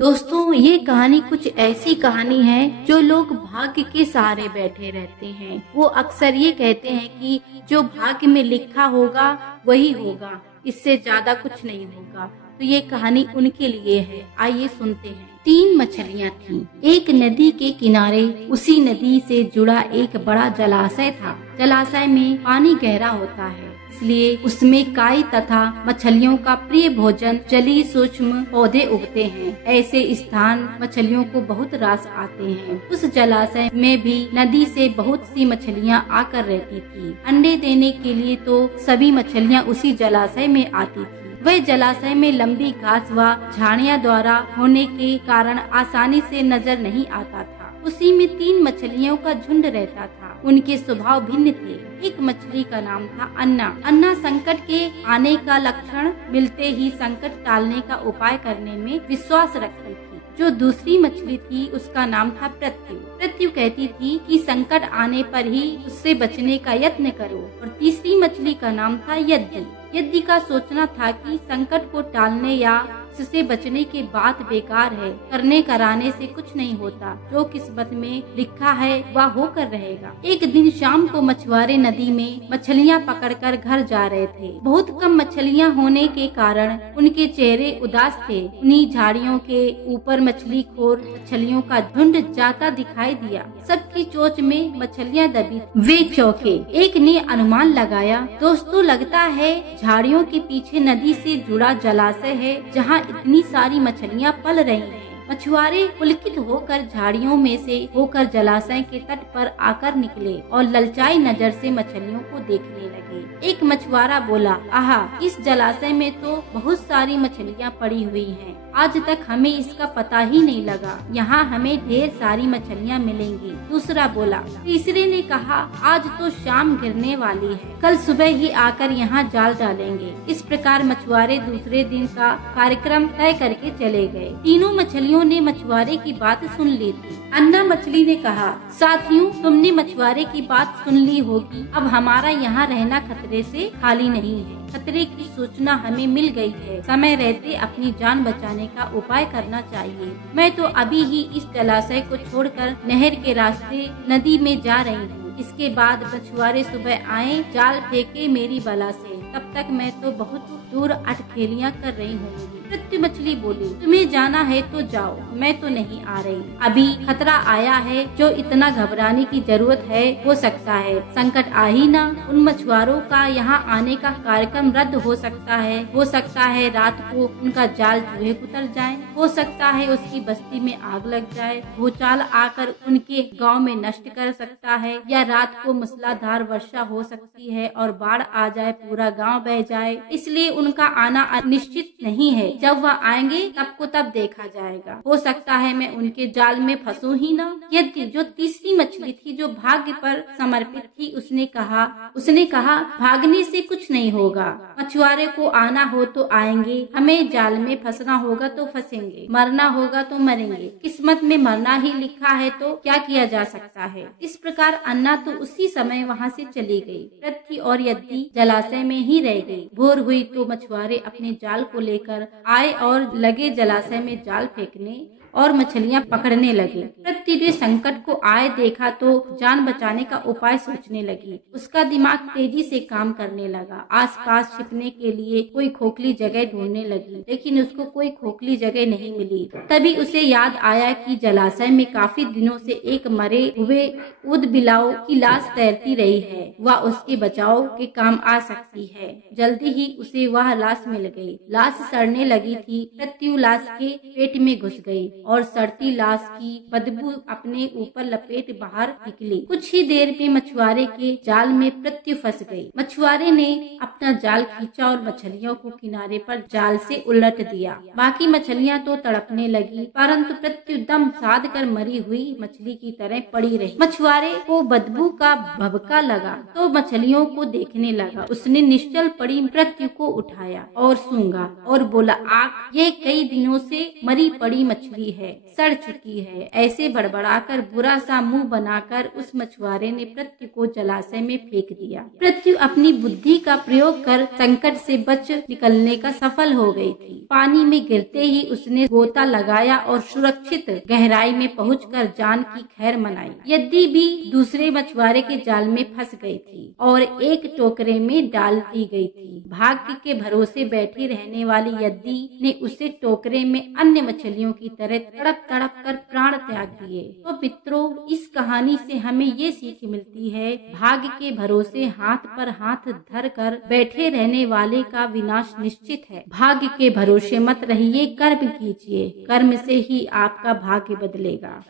दोस्तों, ये कहानी कुछ ऐसी कहानी है जो लोग भाग्य के सहारे बैठे रहते हैं। वो अक्सर ये कहते हैं कि जो भाग्य में लिखा होगा वही होगा, इससे ज्यादा कुछ नहीं होगा। तो ये कहानी उनके लिए है। आइए सुनते हैं। 3 मछलियाँ थीं। एक नदी के किनारे उसी नदी से जुड़ा एक बड़ा जलाशय था। जलाशय में पानी गहरा होता है, इसलिए उसमें काई तथा मछलियों का प्रिय भोजन जलीय सूक्ष्म पौधे उगते हैं। ऐसे स्थान मछलियों को बहुत रास आते हैं। उस जलाशय में भी नदी से बहुत सी मछलियाँ आकर रहती थी। अंडे देने के लिए तो सभी मछलियाँ उसी जलाशय में आती थी। वह जलाशय में लंबी घास व झाड़ियाँ द्वारा होने के कारण आसानी से नजर नहीं आता था। उसी में 3 मछलियों का झुंड रहता था। उनके स्वभाव भिन्न थे। एक मछली का नाम था अन्ना। अन्ना संकट के आने का लक्षण मिलते ही संकट टालने का उपाय करने में विश्वास रखती थी। जो दूसरी मछली थी उसका नाम था प्रत्यु। प्रत्यु कहती थी कि संकट आने पर ही उससे बचने का यत्न करो। और तीसरी मछली का नाम था यद्धि। यद्धि का सोचना था कि संकट को टालने या इससे बचने की बात बेकार है, करने कराने से कुछ नहीं होता। जो किस्मत में लिखा है वह होकर रहेगा। एक दिन शाम को मछुआरे नदी में मछलियाँ पकड़कर घर जा रहे थे। बहुत कम मछलियाँ होने के कारण उनके चेहरे उदास थे। उन्हीं झाड़ियों के ऊपर मछली खोर मछलियों का झुंड जाता दिखाई दिया। सबकी चोंच में मछलियाँ दबी। वे चौंके। एक ने अनुमान लगाया, दोस्तों लगता है झाड़ियों के पीछे नदी से जुड़ा जलाशय है जहाँ इतनी सारी मछलियाँ पल रही हैं। मछुआरे पुलकित होकर झाड़ियों में से होकर जलाशय के तट पर आकर निकले और ललचाई नजर से मछलियों को देखने लगे। एक मछुआरा बोला, आहा, इस जलाशय में तो बहुत सारी मछलियाँ पड़ी हुई हैं। आज तक हमें इसका पता ही नहीं लगा। यहाँ हमें ढेर सारी मछलियाँ मिलेंगी। दूसरा बोला। तीसरे ने कहा, आज तो शाम गिरने वाली है, कल सुबह ही आकर यहाँ जाल डालेंगे। इस प्रकार मछुआरे दूसरे दिन का कार्यक्रम तय करके चले गए। तीनों मछलियों ने मछुआरे की बात सुन ली थी। अन्ना मछली ने कहा, साथियों, तुमने मछुआरे की बात सुन ली होगी। अब हमारा यहाँ रहना खतरे से खाली नहीं है। खतरे की सूचना हमें मिल गई है। समय रहते अपनी जान बचाने का उपाय करना चाहिए। मैं तो अभी ही इस जलाशय को छोड़कर नहर के रास्ते नदी में जा रही हूँ। इसके बाद मछुआरे सुबह आए, जाल फेंके मेरी बला से। तब तक मैं तो बहुत दूर अटखेलियाँ कर रही होंगी। प्रत्यु मछली बोली, तुम्हें जाना है तो जाओ, मैं तो नहीं आ रही। अभी खतरा आया है, जो इतना घबराने की जरूरत है। हो सकता है संकट आ ही ना। उन मछुआरों का यहाँ आने का कार्यक्रम रद्द हो सकता है। हो सकता है रात को उनका जाल चूहे उतर जाए। हो सकता है उसकी बस्ती में आग लग जाए। भूचाल आकर उनके गाँव में नष्ट कर सकता है, या रात को मूसलाधार वर्षा हो सकती है और बाढ़ आ जाए, पूरा गाँव बह जाए। इसलिए उनका आना निश्चित नहीं है। जब वह आएंगे तब को तब देखा जाएगा। हो सकता है मैं उनके जाल में फंसूं ही ना। यदि जो तीसरी मछली थी, जो भाग्य पर समर्पित थी, उसने कहा भागने से कुछ नहीं होगा। मछुआरे को आना हो तो आएंगे, हमें जाल में फंसना होगा तो फंसेंगे, मरना होगा तो मरेंगे। किस्मत में मरना ही लिखा है तो क्या किया जा सकता है। इस प्रकार अन्ना तो उसी समय वहाँ से चली गई। प्रत्यु और यद्धि जलाशय में ही रह गई। भोर हुई तो मछुआरे अपने जाल को लेकर आए और लगे जलाशय में जाल फेंकने और मछलियां पकड़ने लगे। प्रत्यु ने संकट को आए देखा तो जान बचाने का उपाय सोचने लगी। उसका दिमाग तेजी से काम करने लगा। आसपास छिपने के लिए कोई खोखली जगह ढूंढने लगी, लेकिन उसको कोई खोखली जगह नहीं मिली। तभी उसे याद आया कि जलाशय में काफी दिनों से एक मरे हुए ऊदबिलाव की लाश तैरती रही है। वह उसके बचाव के काम आ सकती है। जल्दी ही उसे वह लाश मिल गई। लाश सड़ने लगी थी। प्रत्यु लाश के पेट में घुस गई और सड़ती लाश की बदबू अपने ऊपर लपेट बाहर निकली। कुछ ही देर में मछुआरे के जाल में प्रत्यु फंस गई। मछुआरे ने अपना जाल खींचा और मछलियों को किनारे पर जाल से उलट दिया। बाकी मछलियां तो तड़पने लगी, परंतु प्रत्यु दम साध कर मरी हुई मछली की तरह पड़ी रही। मछुआरे को बदबू का भभका लगा तो मछलियों को देखने लगा। उसने निश्चल पड़ी प्रत्यु को उठाया और सूंघा और बोला, आंख, यह कई दिनों से मरी पड़ी मछली है, सड़ चुकी है। ऐसे बड़बड़ाकर बुरा सा मुंह बनाकर उस मछुआरे ने पृथ्वी को जलाशय में फेंक दिया। पृथ्वी अपनी बुद्धि का प्रयोग कर संकट से बच निकलने का सफल हो गई थी। पानी में गिरते ही उसने गोता लगाया और सुरक्षित गहराई में पहुंचकर जान की खैर मनाई। यद्दी भी दूसरे मछुआरे के जाल में फंस गई थी और एक टोकरे में डाल दी गई थी। भाग्य के भरोसे बैठी रहने वाली यद्दी ने उसे टोकरे में अन्य मछलियों की तरह तड़प तड़प कर प्राण त्याग दिए। तो मित्रों, इस कहानी से हमें ये सीख मिलती है, भाग्य के भरोसे हाथ पर हाथ धर कर बैठे रहने वाले का विनाश निश्चित है। भाग्य के भरोसे मत रहिए, कर्म कीजिए, कर्म से ही आपका भाग्य बदलेगा।